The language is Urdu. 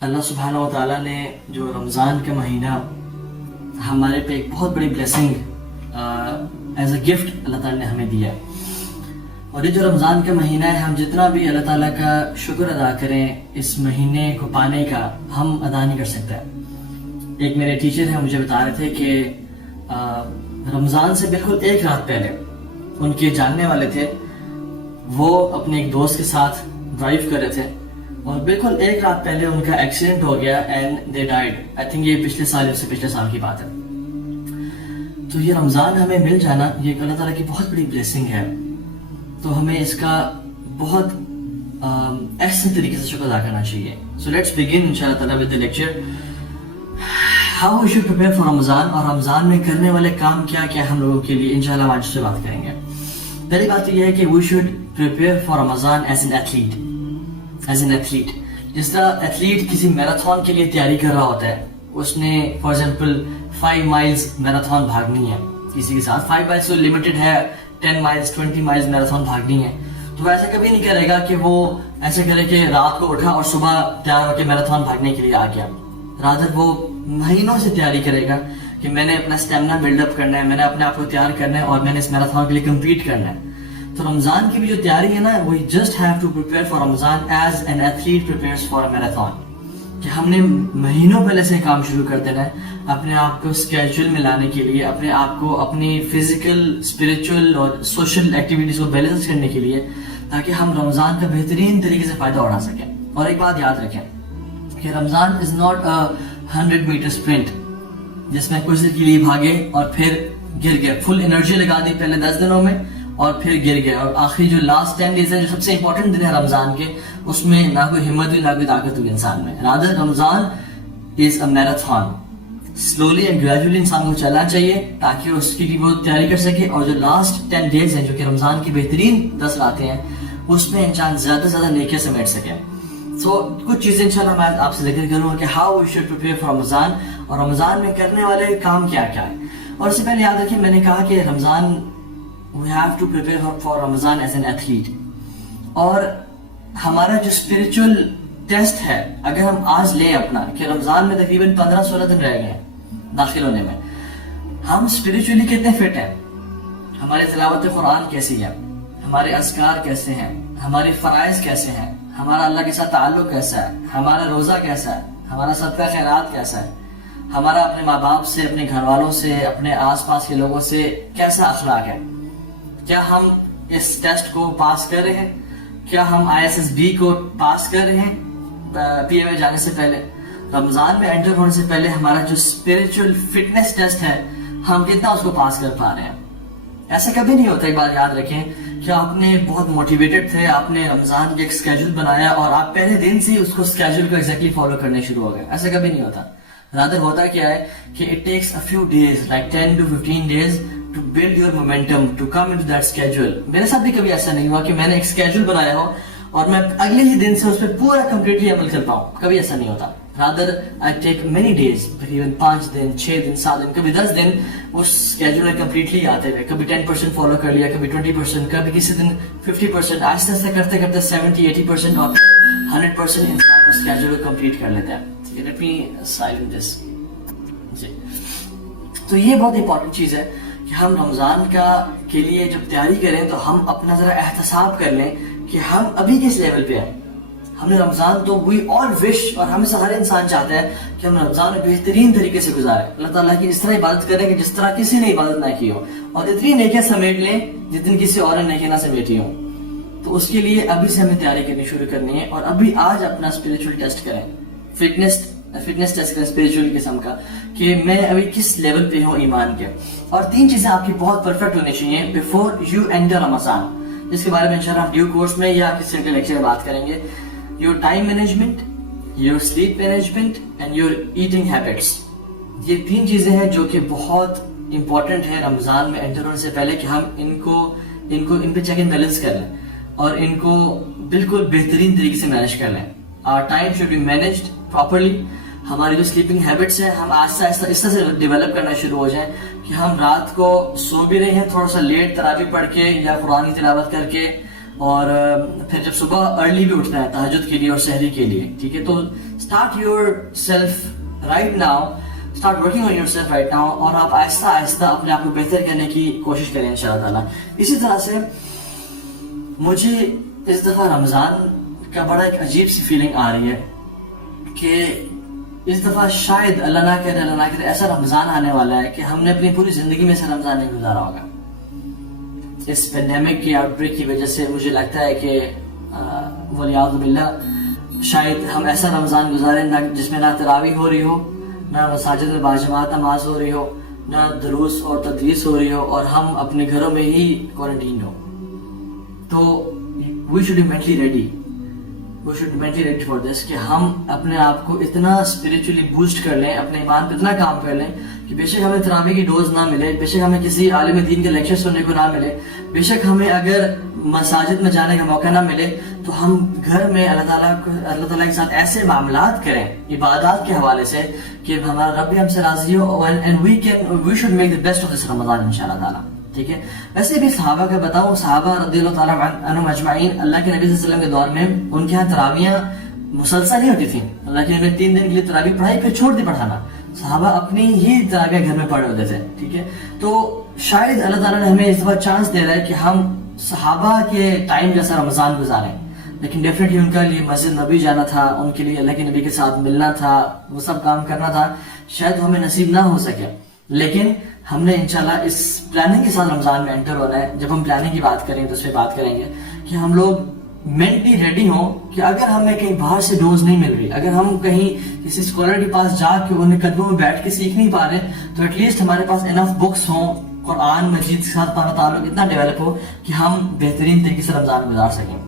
اللہ سبحانہ و تعالیٰ نے جو رمضان کا مہینہ ہمارے پہ ایک بہت بڑی بلیسنگ ایز اے گفٹ اللہ تعالیٰ نے ہمیں دیا، اور یہ جو رمضان کا مہینہ ہے ہم جتنا بھی اللہ تعالیٰ کا شکر ادا کریں اس مہینے کو پانے کا ہم ادا نہیں کر سکتے۔ ایک میرے ٹیچر ہیں مجھے بتا رہے تھے کہ رمضان سے بالکل ایک رات پہلے ان کے جاننے والے تھے، وہ اپنے ایک دوست کے ساتھ ڈرائیو کر رہے تھے اور بالکل ایک رات پہلے ان کا ایکسیڈنٹ ہو گیا and they died. I think یہ پچھلے سال کی بات ہے۔ تو یہ رمضان ہمیں مل جانا یہ اللہ تعالیٰ کی بہت بڑی بلیسنگ ہے، تو ہمیں اس کا بہت احسن طریقے سے شکر ادا کرنا چاہیے۔ سو لیٹس بگن انشاءاللہ تعالیٰ with the lecture how we should prepare for Ramzan, اور رمضان میں کرنے والے کام کیا کیا ہم لوگوں کے لیے انشاءاللہ ہم آج سے بات کریں گے۔ پہلی بات یہ ہے کہ we should prepare for Ramzan as an athlete. جس طرح ایتھلیٹ کسی میراتھن کے لیے تیاری کر رہا ہوتا ہے، اس نے فار ایگزامپل 5 مائلز میراتھن بھاگنی ہے، کسی کے ساتھ 5 مائلز تو لمیٹڈ ہے، 10 مائلز 20 مائلز میراتھن بھاگنی ہے، تو وہ ایسا کبھی نہیں کرے گا کہ وہ ایسے کرے کہ رات کو اٹھا اور صبح تیار ہو کے میراتھن بھاگنے کے لیے آ گیا۔ رادر وہ مہینوں سے تیاری کرے گا کہ میں نے اپنا اسٹیمنا بلڈ اپ کرنا ہے، میں نے اپنے آپ کو تیار کرنا ہے اور میں نے اس میراتھن کے لیے کمپیٹ کرنا ہے۔ تو رمضان کی بھی جو تیاری ہے نا، we just have to prepare for Ramzan as an athlete prepares for a marathon, کہ ہم نے مہینوں پہلے سے کام شروع کر دینا ہے اپنے آپ کو اسکیجول میں لانے کے لیے، اپنے آپ کو اپنی فزیکل، اسپریچول اور سوشل ایکٹیویٹیز کو بیلنس کرنے کے لیے، تاکہ ہم رمضان کا بہترین طریقے سے فائدہ اٹھا سکیں۔ اور ایک بات یاد رکھیں کہ Ramzan is not a 100 metre sprint جس میں کچھ دیر کے لیے بھاگے اور پھر گر گئے، فل انرجی لگا دی پہلے 10 دنوں میں اور پھر گر گئے، اور آخری جو لاسٹ 10 ڈیز ہیں جو سب سے امپورٹنٹ دن ہے رمضان کے، اس میں نہ کوئی ہمت ہوئی نہ کوئی طاقت ہوئی انسان میں۔ Rather Ramzan is a marathon, slowly and gradually انسان کو چلنا چاہیے تاکہ اس کی وہ تیاری کر سکے، اور جو لاسٹ 10 ڈیز ہیں جو کہ رمضان کی بہترین 10 راتیں ہیں، اس میں انسان زیادہ سے زیادہ نیکیاں سمیٹ سکے۔ سو کچھ چیزیں انشاءاللہ میں آپ سے ذکر کروں گا کہ how we should prepare for Ramzan, اور رمضان میں کرنے والے کام کیا کیا ہے۔ اور اس سے پہلے یاد رکھیں میں نے کہا کہ رمضان we have to prepare for Ramadan as an athlete، اور ہمارا جو اسپریچول ٹیسٹ ہے اگر ہم آج لیں اپنا کہ رمضان میں تقریباً 15-16 دن رہ گئے ہیں داخل ہونے میں، ہم اسپریچولی کتنے فٹ ہیں، ہماری تلاوت قرآن کیسی ہے، ہمارے اذکار کیسے ہیں، ہمارے فرائض کیسے ہیں، ہمارا اللہ کے ساتھ تعلق کیسا ہے، ہمارا روزہ کیسا ہے، ہمارا صدقہ خیرات کیسا ہے، ہمارا اپنے ماں باپ سے، اپنے گھر والوں سے، اپنے آس پاس کے لوگوں سے کیسا اخلاق ہے، کیا ہم اس ٹیسٹ کو پاس کر رہے ہیں، کیا ہم ISSB کو پاس کر رہے ہیں PMA جانے سے پہلے، رمضان میں انٹر ہونے سے پہلے ہمارا جو اسپریچول فٹنس ٹیسٹ ہے ہم کتنا اس کو پاس کر پا رہے ہیں۔ ایسا کبھی نہیں ہوتا، ایک بات یاد رکھیں کہ آپ نے بہت موٹیویٹڈ تھے، آپ نے رمضان کے ایک اسکیجول بنایا اور آپ پہلے دن سے اس کو اسکیجول کو ایگزیکٹلی فالو کرنے شروع ہو گئے، ایسا کبھی نہیں ہوتا۔ رادر ہوتا کیا ہے کہ it takes a few days like 10 to 15 days to build your momentum to come into that schedule۔ میرے ساتھ بھی کبھی ایسا نہیں ہوا کہ میں نے ایک اسکیجول بنایا ہو اور میں اگلے ہی دن سے اس پہ پورا کمپلیٹلی عمل کر پاؤں، کبھی ایسا نہیں ہوتا۔ Rather I take many days، تقریباً 5 دن، 6 دن، 7 دن، کبھی 10 دن اس اسکیجول میں کمپلیٹلی آتے ہوئے، کبھی 10% فالو کر لیا، کبھی 20%، کبھی کسی دن 50%، آہستہ آہستہ کرتے کرتے 70-80% اور 100% انسان اس اسکیجول کو کمپلیٹ کر لیتا ہے۔ Let me silence this۔ جی، تو یہ بہت امپورٹنٹ چیز ہے کہ ہم رمضان کے لیے جب تیاری کریں تو ہم اپنا ذرا احتساب کر لیں کہ ہم ابھی کس لیول پہ ہیں۔ ہم نے رمضان تو وی آل وش، اور ہمیں سے ہر انسان چاہتا ہے کہ ہم رمضان بہترین طریقے سے گزاریں، اللہ تعالیٰ کی اس طرح عبادت کریں کہ جس طرح کسی نے عبادت نہ کی ہو، اور اتنی نیکیاں سمیٹ لیں جتنی کسی اور نے نیکیاں نہ سمیٹی ہوں۔ تو اس کے لیے ابھی سے ہمیں تیاری کرنی شروع کرنی ہے، اور ابھی آج اپنا اسپریچول ٹیسٹ کریں، فٹنس ٹیسٹ کریں اسپریچول قسم کا، کہ میں ابھی کس لیول پہ ہوں ایمان کے۔ اور 3 چیزیں آپ کی بہت پرفیکٹ ہونی چاہیے بیفور یو انٹر رمضان، جس کے بارے میں انشاءاللہ ہم ڈیو کورس میں یا کسی کے لیکچر میں بات کریں گے۔ Your time management, your sleep management and your eating habits, یہ 3 چیزیں ہیں جو کہ بہت امپورٹنٹ ہے رمضان میں انٹر ہونے سے پہلے کہ ہم ان پہ چیک اینڈ بیلنس کر لیں اور ان کو بالکل بہترین طریقے سے مینیج کر لیں۔ Our time should be managed properly, ہماری جو سلیپنگ ہیبٹس ہیں ہم آہستہ آہستہ اس طرح سے ڈیولپ کرنا شروع ہو جائیں کہ ہم رات کو سو بھی رہے ہیں تھوڑا سا لیٹ تراویح پڑھ کے یا قرآن کی تلاوت کر کے، اور پھر جب صبح ارلی بھی اٹھنا ہے تہجد کے لیے اور سحری کے لیے، ٹھیک ہے، تو Start yourself right now, start working on yourself right now, اور آپ آہستہ آہستہ اپنے آپ کو بہتر کرنے کی کوشش کریں انشاءاللہ تعالیٰ. اسی طرح سے مجھے اس دفعہ رمضان کا بڑا ایک عجیب سی فیلنگ آ رہی ہے کہ اس دفعہ شاید اللہ نہ کرے ایسا رمضان آنے والا ہے کہ ہم نے اپنی پوری زندگی میں سے رمضان نہیں گزارا ہوگا. اس پینڈیمک کی آؤٹ بریک کی وجہ سے مجھے لگتا ہے کہ ولیعوذ باللہ شاید ہم ایسا رمضان گزاریں نہ جس میں نہ تراویح ہو رہی ہو، نہ مساجد میں باجماعت نماز ہو رہی ہو، نہ دروس اور تدریس ہو رہی ہو، اور ہم اپنے گھروں میں ہی کوارنٹین ہو. تو we should be mentally ready for this کہ ہم اپنے آپ کو اتنا اسپریچولی بوسٹ کر لیں، اپنے ایمان پہ اتنا کام کر لیں کہ بے شک ہمیں تراویح کی ڈوز نہ ملے، بے شک ہمیں کسی عالم دین کے لیکچر سننے کو نہ ملے، بے شک ہمیں اگر مساجد میں جانے کا موقع نہ ملے، تو ہم گھر میں اللہ تعالیٰ کے ساتھ ایسے معاملات کریں عبادات کے حوالے سے کہ ہمارا رب بھی ہم سے راضی ہو، and we should make the best of this رمضان انشاءاللہ تعالیٰ. ٹھیک ہے. ویسے بھی صحابہ کا بتاؤں، صحابہ رضی اللہ تعالیٰ عنہم اجمعین، اللہ کے نبی صلی اللہ علیہ وسلم کے دور میں ان کے ہاں تراویحاں مسلسل نہیں ہوتی تھیں. اللہ کے نبی 3 دن کے لیے تراویح پڑھائی پھر چھوڑ دی پڑھانا. صحابہ اپنی ہی تراویح گھر میں پڑھے ہوتے تھے. ٹھیک ہے. تو شاید اللہ تعالیٰ نے ہمیں اس دفعہ چانس دے رہا ہے کہ ہم صحابہ کے ٹائم جیسا رمضان گزاریں. لیکن ڈیفینیٹلی ان کا لیے مسجد نبی جانا تھا، ان کے لیے اللہ کے نبی کے ساتھ ملنا تھا، وہ سب کام کرنا تھا، شاید ہمیں نصیب نہ ہو سکے. لیکن ہم نے انشاءاللہ اس پلاننگ کے ساتھ رمضان میں انٹر ہونا ہے. جب ہم پلاننگ کی بات کریں تو اس پہ بات کریں گے کہ ہم لوگ مینٹلی ریڈی ہوں کہ اگر ہمیں کہیں باہر سے ڈوز نہیں مل رہی، اگر ہم کہیں کسی اسکالر کے پاس جا کے انہیں قدموں میں بیٹھ کے سیکھ نہیں پا رہے، تو ایٹ لیسٹ ہمارے پاس انف بکس ہوں، قرآن مجید کے ساتھ ہمارا تعلق اتنا ڈیولپ ہو کہ ہم بہترین طریقے سے رمضان گزار سکیں.